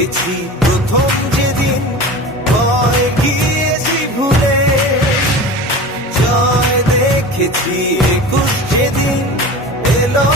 দেখেছি প্রথম যেদিন, ভয় গিয়েছি ভুলে। জয় দেখেছি 21 যেদিন এলো